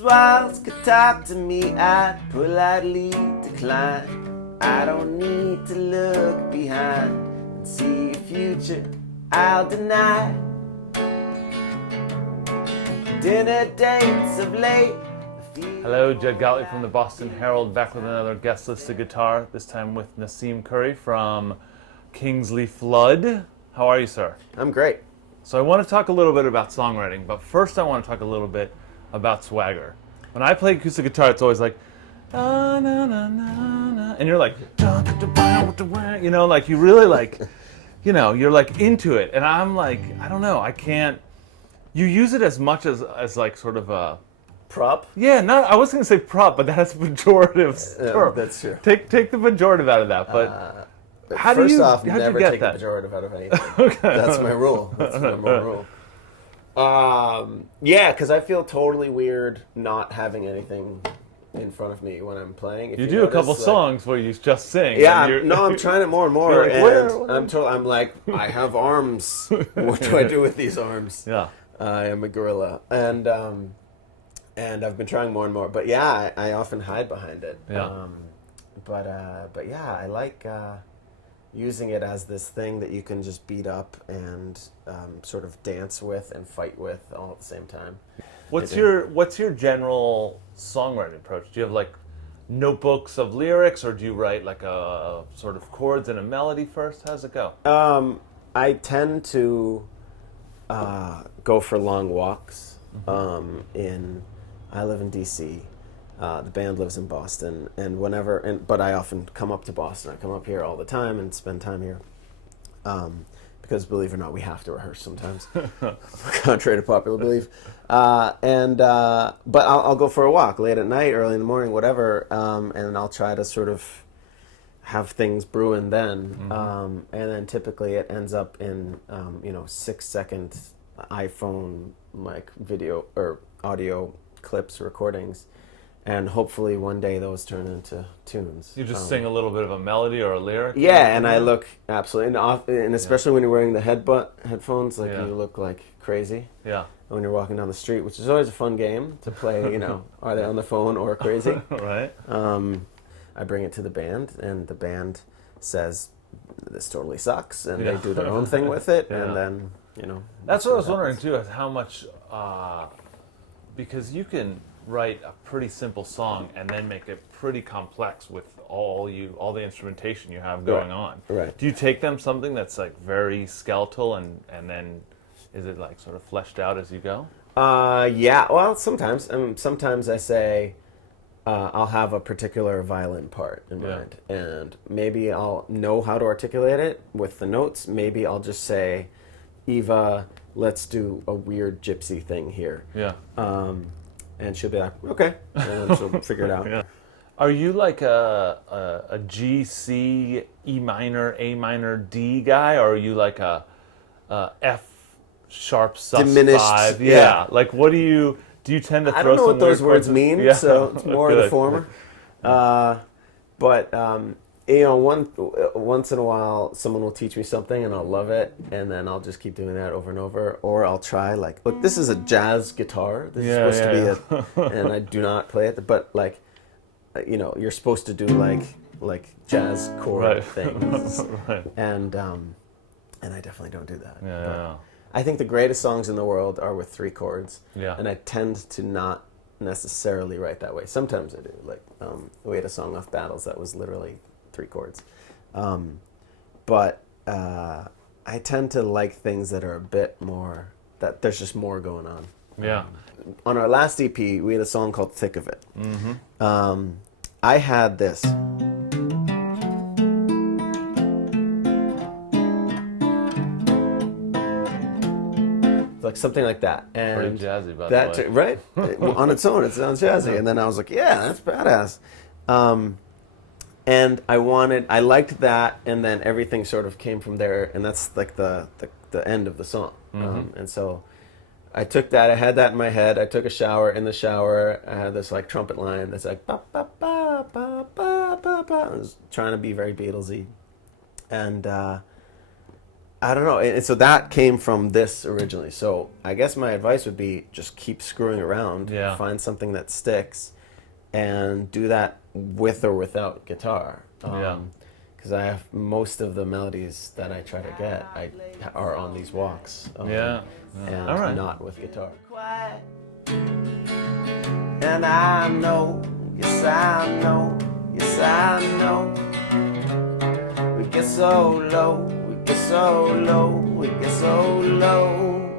Whose walls could talk to me, I'd politely decline. I don't need to look behind and see a future I'll deny. Dinner dates of late. Hello, Jed Gottlieb from the Boston Herald, back with another guest-listed guitar, this time with Naseem Khuri from Kingsley Flood. How are you, sir? I'm great. So I want to talk a little bit about songwriting, but first I want to talk a little bit about swagger. When I play acoustic guitar, it's always like, na na na na, and you're like, you know, like you really like, you know, you're like into it, and I'm like, I don't know, I can't. You use it as much as like sort of a prop? Yeah, no, I wasn't gonna say prop, but that's a pejorative term. That's true. Take the pejorative out of that, but how do you? First off, how'd never you get take that? a pejorative out of anything. Okay. That's my rule. That's my number one rule. Yeah, because I feel totally weird not having anything in front of me when I'm playing. If You do a couple like, songs where you just sing. Yeah, and no, I'm trying it more and more, like, and where? I'm like, I have arms. What do I do with these arms? Yeah. I am a gorilla, and I've been trying more and more. But yeah, I often hide behind it. Yeah. But yeah, I like using it as this thing that you can just beat up and sort of dance with and fight with all at the same time. What's your general songwriting approach? Do you have like notebooks of lyrics, or do you write like a sort of chords and a melody first? How's it go? I tend to go for long walks. I live in DC. The band lives in Boston, but I often come up to Boston. I come up here all the time and spend time here. Because believe it or not, we have to rehearse sometimes, contrary to popular belief. But I'll go for a walk late at night, early in the morning, whatever, and I'll try to sort of have things brewing then. And then typically it ends up in 6-second iPhone like video or audio clips, recordings. And hopefully one day those turn into tunes. You just sing a little bit of a melody or a lyric? Yeah, and I look absolutely, and especially when you're wearing the headphones, like you look like crazy. Yeah. When you're walking down the street, which is always a fun game to play, are they on the phone or crazy? Right. I bring it to the band, and the band says, this totally sucks, and they do their own thing with it, and then, That's what I was wondering, too, is how much, because you can write a pretty simple song and then make it pretty complex with all the instrumentation you have going on. Right. Do you take them something that's like very skeletal and then is it like sort of fleshed out as you go? Yeah. Well, sometimes. Sometimes I say I'll have a particular violin part in mind, and maybe I'll know how to articulate it with the notes. Maybe I'll just say, Eva, let's do a weird gypsy thing here. Yeah. And she'll be like, okay, and she'll figure it out. Yeah. Are you like a G, C, E minor, A minor, D guy, or are you like a F sharp sus Diminished, 5? yeah. Like what do you tend to throw? I don't know some what those weird words chords mean, Yeah. so it's more Good. the former. Once in a while, someone will teach me something and I'll love it, and then I'll just keep doing that over and over. Or I'll try look, this is a jazz guitar. This is supposed to be and I do not play it, but you're supposed to do like jazz chord things, Right. and I definitely don't do that. Yeah. I think the greatest songs in the world are with 3 chords. Yeah. And I tend to not necessarily write that way. Sometimes I do. Like we had a song off Battles that was literally 3 chords. But I tend to like things that are a bit more, that there's just more going on. Yeah. On our last EP, we had a song called Thick of It. I had this. Like something like that, and pretty jazzy, by the way. Right? On its own, it sounds jazzy, and then I was like, "Yeah, that's badass." And I liked that, and then everything sort of came from there, and that's like the end of the song. And so I took that, I had that in my head. I took a shower. In the shower, I had this like trumpet line that's like ba ba ba ba ba ba ba. I was trying to be very Beatlesy, and I don't know. And so that came from this originally. So I guess my advice would be just keep screwing around. Yeah. Find something that sticks, and do that with or without guitar. Yeah. Because I have most of the melodies that I try to get are on these walks. Yeah. And All right. not with guitar. And I know, yes I know, yes I know. We get so low, we get so low, we get so low.